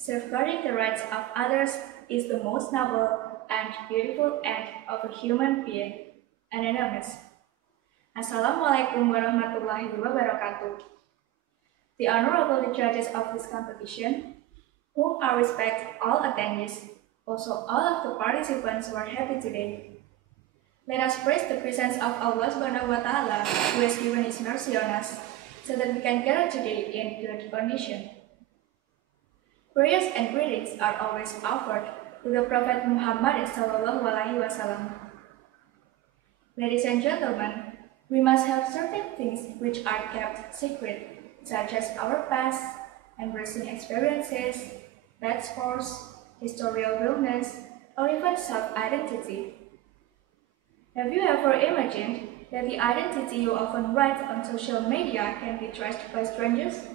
Safeguarding the rights of others is the most noble and beautiful act of a human being. Anonymous. Assalamualaikum warahmatullahi wabarakatuh. The honorable judges of this competition, whom I respect all attendees, also all of the participants who are happy today. Let us praise the presence of Allah Subhanahu wa Ta'ala, who has given His mercy on us, so that we can gather today in good condition. Prayers and greetings are always offered to the Prophet Muhammad SAW. Ladies and gentlemen, we must have certain things which are kept secret, such as our past, embracing experiences, bad scores, historical illness, or even self-identity. Have you ever imagined that the identity you often write on social media can be traced by strangers?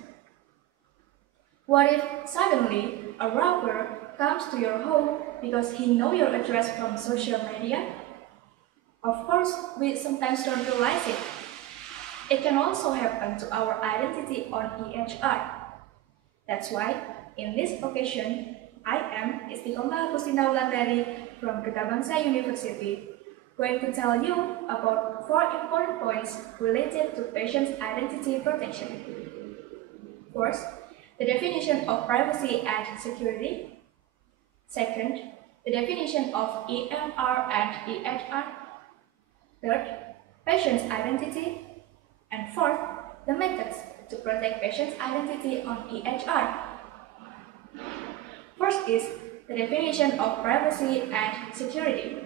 What if suddenly a robber comes to your home because he knows your address from social media? Of course, we sometimes don't realize it. It can also happen to our identity on EHR. That's why, in this occasion, I am Istiqomah Agustina Wulandari from Duta Bangsa University, going to tell you about 4 important points related to patients' identity protection. First, the definition of privacy and security. Second, the definition of EMR and EHR. Third, patient's identity. And fourth, the methods to protect patient's identity on EHR. First is the definition of privacy and security.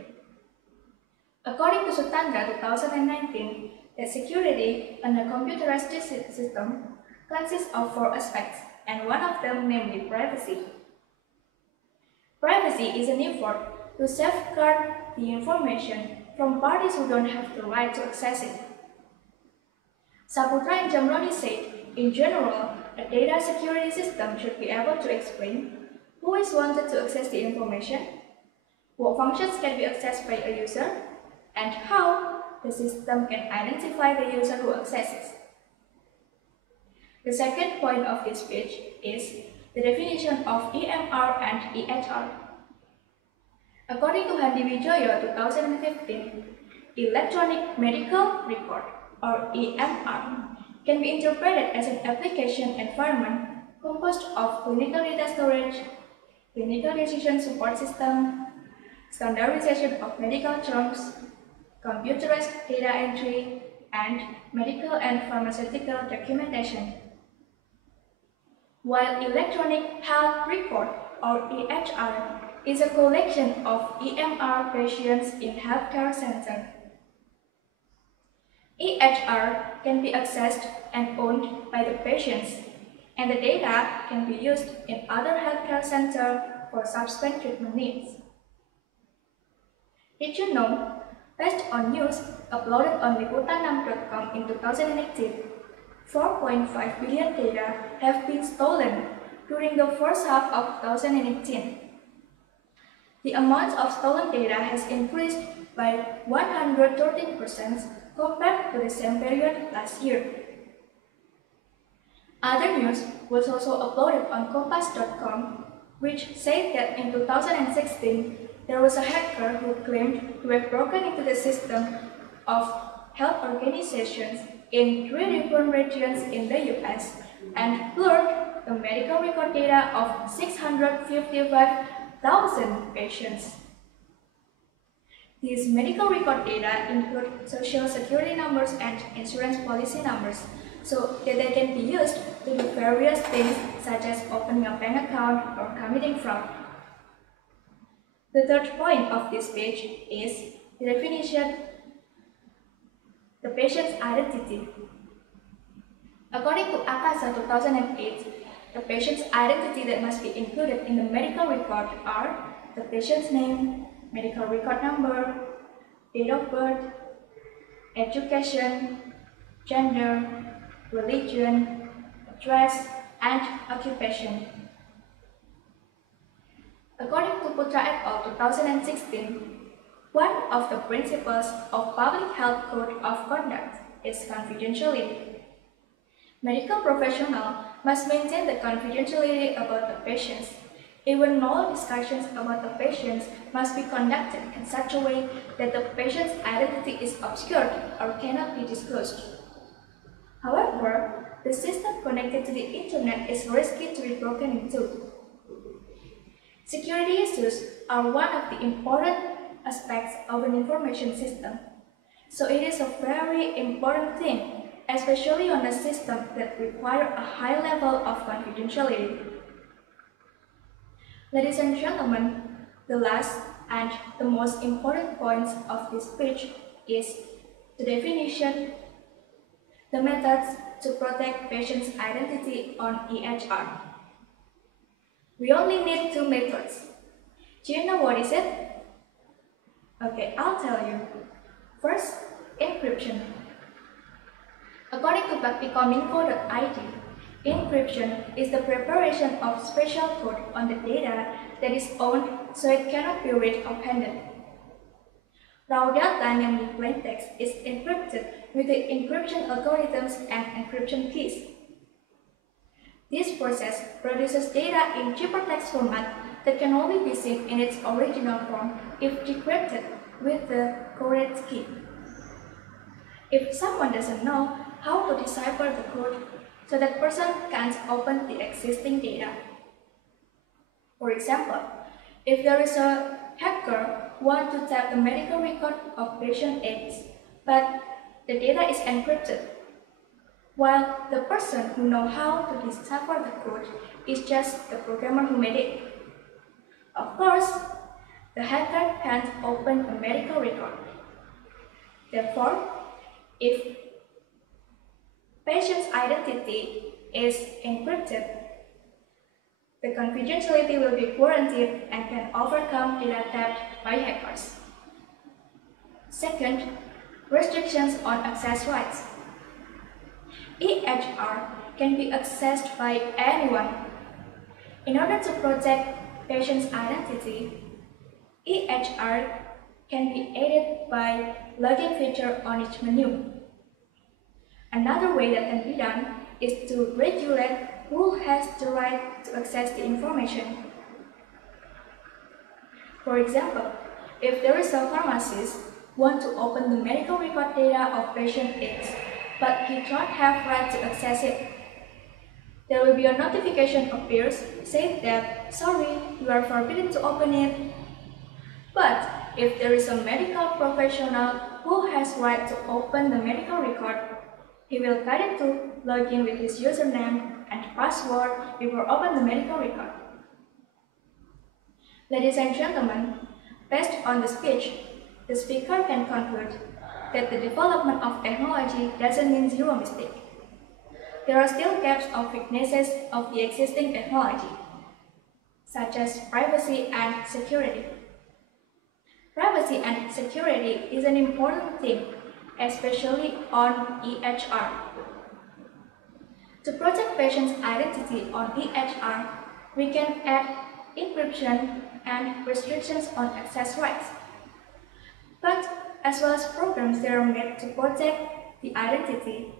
According to tanggal 2019, that security in a computerized system consists of 4 aspects, and one of them namely privacy. Privacy is an effort to safeguard the information from parties who don't have the right to access it. Saputra and Jamroni said, in general, a data security system should be able to explain who is wanted to access the information, what functions can be accessed by a user, and how the system can identify the user who accesses. The second point of this page is the definition of EMR and EHR. According to Handi Wijoyo 2015, electronic medical record, or EMR, can be interpreted as an application environment composed of clinical data storage, clinical decision support system, standardization of medical terms, computerized data entry, and medical and pharmaceutical documentation. While electronic health record, or EHR, is a collection of EMR patients in healthcare center. EHR can be accessed and owned by the patients, and the data can be used in other healthcare centers for subsequent treatment needs. Did you know, based on news uploaded on liputan6.com in 2018, 4.5 billion data have been stolen during the first half of 2018. The amount of stolen data has increased by 113% compared to the same period last year. Other news was also uploaded on kompas.com, which said that in 2016, there was a hacker who claimed to have broken into the system of health organizations in 3 different regions in the US and blurred the medical record data of 655,000 patients. These medical record data include social security numbers and insurance policy numbers, so that they can be used to do various things such as opening a bank account or committing fraud. The third point of this page is the definition, the patient's identity. According to ACASA 2008, the patient's identity that must be included in the medical record are the patient's name, medical record number, date of birth, education, gender, religion, address, and occupation. According to Putra et al. 2016, one of the principles of Public Health Code of Conduct is confidentiality. Medical professionals must maintain the confidentiality about the patients Even all discussions about the patients must be conducted in such a way that the patient's identity is obscured or cannot be disclosed. However, the system connected to the internet is risky to be broken into. Security issues are one of the important aspects of an information system, so it is a very important thing, especially on a system that requires a high level of confidentiality. Ladies and gentlemen, the last and the most important points of this speech is the definition, the methods to protect patients' identity on EHR. We only need 2 methods. Do you know what is it? Okay, I'll tell you. First, encryption. According to baktikominfo.id, encryption is the preparation of special code on the data that is owned so it cannot be read or handled. Raw data, namely plain text, is encrypted with the encryption algorithms and encryption keys. This process produces data in ciphertext format that can only be seen in its original form if decrypted with the correct key. If someone doesn't know how to decipher the code, so that person can't open the existing data. For example, if there is a hacker who wants to tap the medical record of patient X, but the data is encrypted, while the person who knows how to decipher the code is just the programmer who made it. Of course, the hacker can't open a medical record. Therefore, if patient's identity is encrypted, the confidentiality will be guaranteed and can overcome data theft by hackers. Second, restrictions on access rights. EHR can be accessed by anyone. In order to protect patient's identity, EHR can be aided by login feature on each menu. Another way that can be done is to regulate who has the right to access the information. For example, if there is a pharmacist who wants to open the medical record data of patient X, but he don't have right to access it, there will be a notification appears saying that, sorry, you are forbidden to open it. But if there is a medical professional who has right to open the medical record, he will guide it to log in with his username and password before open the medical record. Ladies and gentlemen, based on the speech, the speaker can conclude that the development of technology doesn't mean zero mistake. There are still gaps or weaknesses of the existing technology, such as privacy and security. Privacy and security is an important thing, especially on EHR. To protect patients' identity on EHR, we can add encryption and restrictions on access rights. But as well as programs that are made to protect the identity,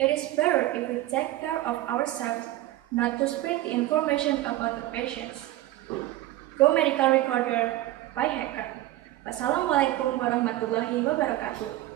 it is better if we take care of ourselves, not to spread the information about the patients. Go Medical Recorder by Hacker. Wassalamualaikum warahmatullahi wabarakatuh.